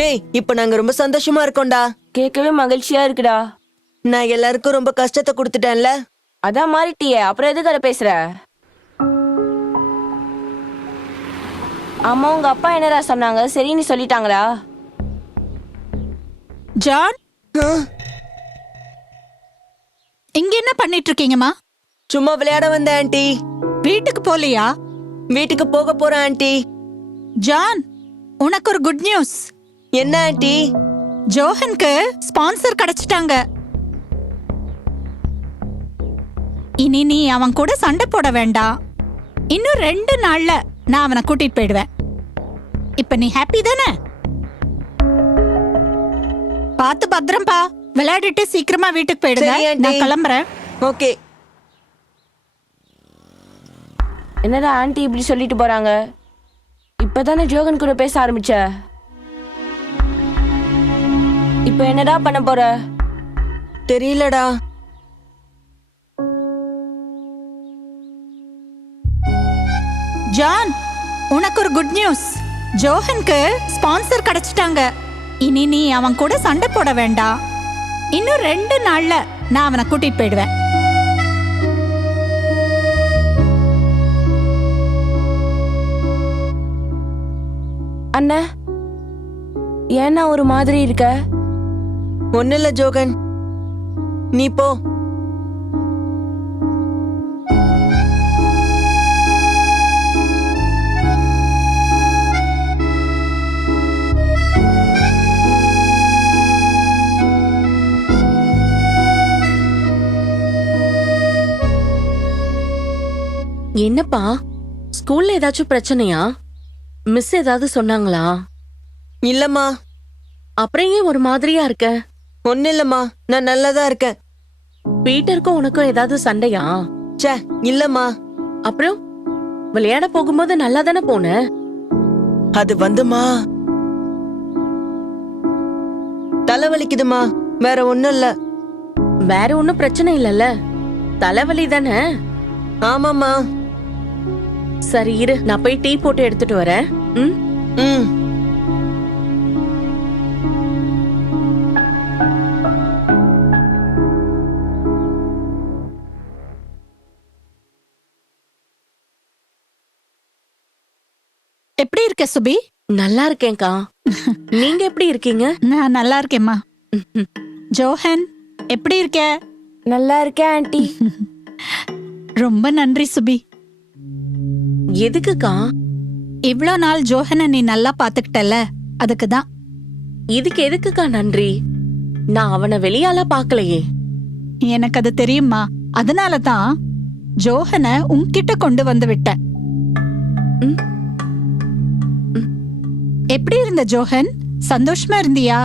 டேய், இப்ப நாங்க ரொம்ப சந்தோஷமா இருக்கோம்டா. கேட்கவே மகிழ்ச்சியா இருக்குடா. நான் எல்லாருக்கும் ரொம்ப கஷ்டத்தை கொடுத்துட்டேன்ல. அதான் மாறிட்டியே, அப்புறம் எதுக்கு அதை பேசுற? அம்மா உங்க அப்பா என்னடா சொன்னாங்க? சரின்னு சொல்லிட்டாங்களா? ஜான், இங்க என்ன பண்ணிட்டு இருக்கீங்கம்மா? சும்மா விளையாட வந்தேன் ஆண்டி. வீட்டுக்கு போலியா? வீட்டுக்கு போக போறேன் ஆண்டி. ஜான், உனக்கு ஒரு குட் நியூஸ். என்ன ஆண்டி? ஜோஹனுக்கு ஸ்பான்சர் கிடைச்சிட்டாங்க. இனி நீ அவன் கூட சண்டை போட வேண்டாம். இன்னும் 2 நாள்ல நான் அவனை கூட்டிட்டு போயிடுவேன். இப்ப நீ ஹாப்பி தானே? பார்த்து பத்திரம்பா. விளையாடிட்டு சீக்கிரமா வீட்டுக்கு போயிடுங்க. சரி ஆண்டி. நான் கிளம்புறேன். ஓகே. என்னடா ஆண்டி இப்படி சொல்லிட்டு போறாங்க? இப்பதானே ஜோகன் கூட பேச ஆரம்பிச்ச. இப்ப என்னடா பண்ண போற? தெரியலடா. ஜான், உனக்கு ஒரு குட் நியூஸ். ஜோஹனுக்கு ஸ்பான்சர் கிடைச்சிட்டாங்க. இனி நீ அவன் கூட சண்டை போட வேண்டாம். இன்னும் 2 நாள்ல நான் அவனை கூட்டிட்டு போயிடுவேன். அண்ணா, ஏன்னா ஒரு மாதிரி இருக்க? ஒன்னும் இல்ல ஜோகன், நீ போ. என்னப்பா, ஸ்கூல்ல ஏதாச்சும் பிரச்சனையா? மிஸ் ஏதாவது சொன்னாங்களா? இல்லம்மா. அப்புறம் ஏன் ஒரு மாதிரியா இருக்க? ஒன்னும் இல்லம்மா, நான் நல்லாதான் இருக்கேன். பீட்டருக்கும் உனக்கும் ஏதாவது சண்டையா? ச்சே, இல்லம்மா. அப்புறம் விளையாட போகும்போது நல்லா தானே போன? அது வந்துமா, தலைவலிக்குதுமா, வேற ஒண்ணும் இல்ல. வேற ஒன்னும் பிரச்சனை இல்லல்ல? தலைவலி தானே? ஆமாம்மா. சரி இரு, நான் போய் டீ போட்டு எடுத்துட்டு வரேன். ம் ம். எப்படி இருக்க சுபி? நல்லா இருக்கேன்க்கா. நீங்க எப்படி இருக்கீங்க? நான் நல்லா இருக்கேம்மா. ஜோஹன், எப்படி இருக்க? நல்லா இருக்கேன் ஆண்டி. ரொம்ப நன்றி சுபி. எதுக்குக்கா? இவ்ளோ நாள் ஜோஹனை நீ நல்லா பாத்துக்கிட்டல, அதுக்கு தான். இதுக்கு எதுக்குக்கா நன்றி? நான் அவனை வெளியால பாக்கலையே. எனக்கு அது தெரியுமா, அதனால தான் ஜோஹனை உன்கிட்ட கொண்டு வந்து விட்டேன். ம். எப்படி இருந்த ஜோஹன்? சந்தோஷமா இருந்தியா?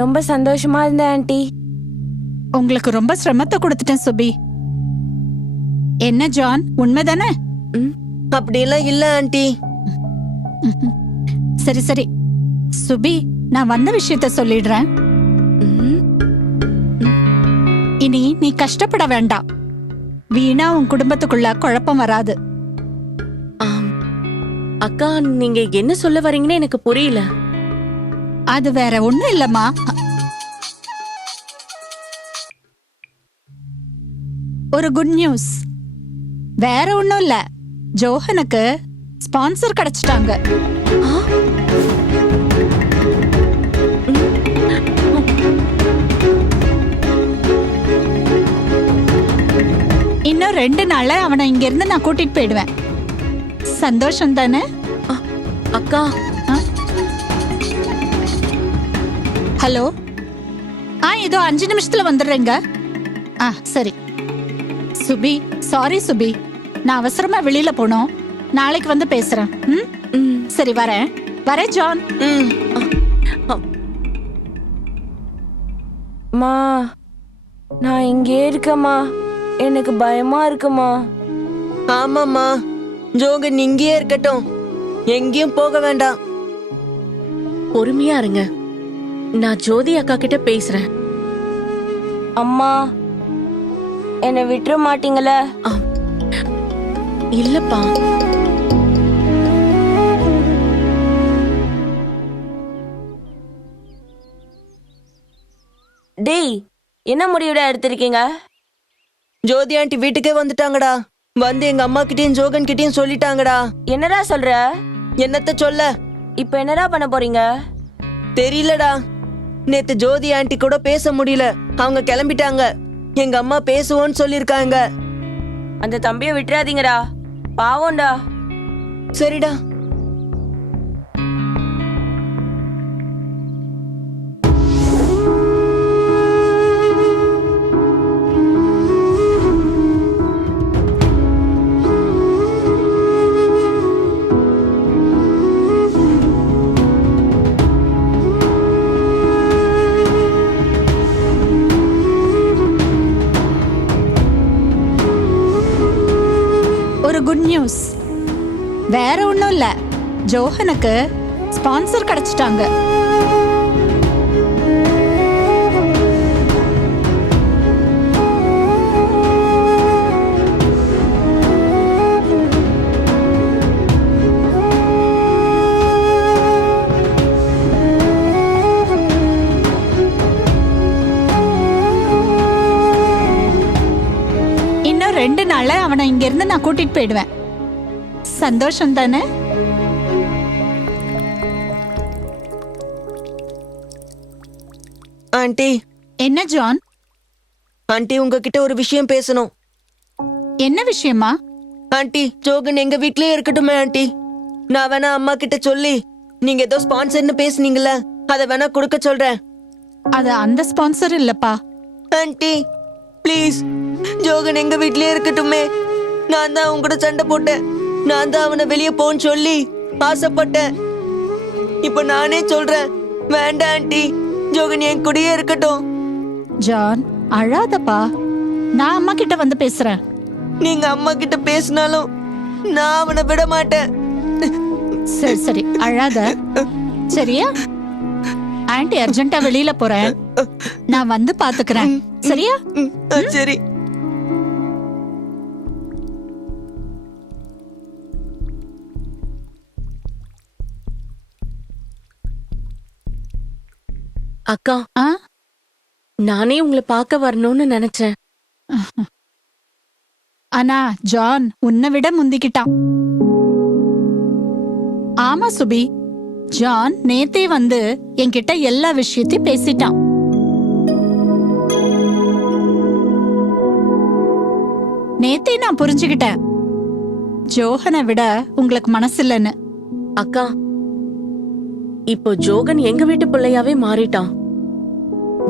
ரொம்ப சந்தோஷமா இருந்தேன் ஆண்டி. உங்களுக்கு ரொம்ப சிரமத்தை கொடுத்துட்டேன் சுபி. என்ன ஜான், உண்மைதானே? அப்படியெல்லாம் இல்ல ஆண்டி. சரி சரி சுபி, நான் வந்த விஷயத்த சொல்லிடுறேன். இனி நீ கஷ்டப்பட வேண்டாம். வீணா உன் குடும்பத்துக்குள்ள குழப்பம் வராது. அக்கா, நீங்க என்ன சொல்ல வரீங்கன்னு எனக்கு புரியல. அது வேற ஒண்ணும் இல்லம்மா. ஒரு குட் நியூஸ். வேற ஒண்ணும் இல்ல, ஜோஹனுக்கு ஸ்பான்சர் கிடைச்சிட்டாங்க. இன்னும் 2 நாள்ல அவனை இங்க இருந்து நான் கூட்டிட்டு போயிடுவேன். சந்தோஷம் தானே? அக்கா. ஹலோ. இதோ 5 நிமிஷத்துல வந்துடுறேங்க. சரி சுபி. சாரி சுபி, நான் அவசரமா வெளியில போனோம். நாளைக்கு வந்து பேசுறேன். சரி, வரேன். ஜான். மா, நான் இங்கே இருக்கேம்மா. எனக்கு பயமா இருக்குமா. ஆமாம்மா, ஜோகன் இங்கேயே இருக்கட்டும், எங்கேயும் போக வேண்டாம். பொறுமையா இருங்க, நான் ஜோதி அக்கா கிட்ட பேசுறேன். அம்மா, என்னை விட்டுற மாட்டீங்களா? இல்லப்பா. டேய், என்ன முடிவுடா எடுத்திருக்கீங்க? ஜோதி ஆண்டி வீட்டுக்கே வந்துட்டாங்கடா. வந்து எங்க அம்மா கிட்டயும் ஜோகன் கிட்டயும் சொல்லிட்டாங்கடா. என்னடா சொல்ற? என்னத்த சொல்ல, இப்ப என்னடா பண்ண போறீங்க? தெரியலடா. நேத்து ஜோதி ஆண்டி கூட பேச முடியல, அவங்க கிளம்பிட்டாங்க. எங்க அம்மா பேசுவோன்னு சொல்லிருக்காங்க. அந்த தம்பியை விட்டுறாதீங்கடா, பாவம்டா. சரிடா. ஒரு குட் நியூஸ். வேற ஒண்ணும் இல்ல, ஜோஹனுக்கு ஸ்பான்சர் கிடைச்சிட்டாங்க. இன்னும் 2 நாள்ல அவனை இங்க இருந்து நான் கூட்டிட்டு போயிடுவேன். சந்தோஷம் தானே? ஆண்டி. என்ன ஜான்? ஆண்டி, உங்ககிட்ட ஒரு விஷயம் பேசணும். என்ன விஷயமா? ஆண்டி, ஜோகன் எங்க வீட்லயே இருக்கட்டுமே ஆண்டி. நான் வேணா அம்மா கிட்ட சொல்லி, நீங்க ஏதோ ஸ்பான்சர்னு பேசுனீங்கல்ல, அத வேணா கொடுக்க சொல்றேன். அது அந்த ஸ்பான்சர் இல்லப்பா. ஆண்டி ப்ளீஸ், ஜோகன் எங்க வீட்லயே இருக்கட்டுமே. நான் தான் உங்க கூட சண்டை போட்டேன். நான் தான் அவனை வெளியே போன்னு சொல்லி ஆசைப்பட்டேன். இப்ப நானே சொல்றேன், வேண்டாம் ஆண்டி, ஜோகன் என் கூடயே இருக்கட்டும். ஜான், அழாதப்பா. நான் அம்மா கிட்ட வந்து பேசுறேன். நீங்க அம்மா கிட்ட பேசினாலும் நான் அவனை விட மாட்டேன். சரி சரி, அழாத. சரியா? ஆன்ட்டி அர்ஜென்ட்டா வெளியில போறேன், நான் வந்து பாத்துக்கிறேன். சரியா? சரி. அக்கா, ஆ? நானே உங்களை பார்க்க வரணும்னு நினைச்சேன். ஆனா ஜான் உன்னை விட முந்திக்கிட்டான். ஆமா சுபி, ஜான் நேத்தே வந்து என்கிட்ட எல்லா விஷயத்தையும் பேசிட்டான். நேத்தே நான் புரிஞ்சுக்கிட்டேன், ஜோஹனை விட உங்களுக்கு மனசு இல்லைன்னு. அக்கா, இப்போ ஜோகன் எங்க வீட்டு பிள்ளையாவே மாறிட்டான்.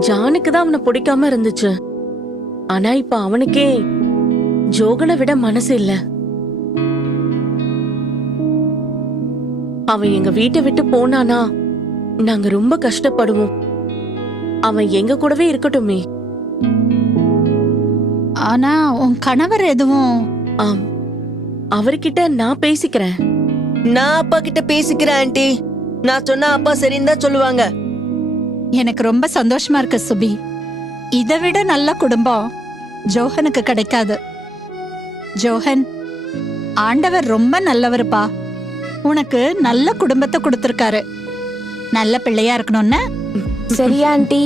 ஜானுக்கு தான் அவனை பிடிக்காம இருந்துச்சு. ஆனா இப்ப அவனுக்கே ஜோகனை விட மனசு இல்ல. அவன் எங்க வீட்டை விட்டு போனானா நாங்க ரொம்ப கஷ்டப்படுவோம். அவன் எங்க கூடவே இருக்கட்டுமே. ஆனா உன் கணவர் எதுவும்? ஆம், அவர்கிட்ட நான் பேசிக்கிறேன். நான் அப்பா கிட்ட பேசிக்கிறேன் ஆண்டி. நான் சொன்னா அப்பா சரின்னு தான் சொல்லுவாங்க. எனக்கு ரொம்ப சந்தோஷமா இருக்கு சுபி. இதை விட நல்ல குடும்பம் ஜோஹனுக்கு கிடைக்காது. ஜோஹன், ஆண்டவர் ரொம்ப நல்லவருப்பா. உனக்கு நல்ல குடும்பத்தை கொடுத்திருக்காரு. நல்ல பிள்ளையா இருக்கணும்னு. சரியா ஆண்டி?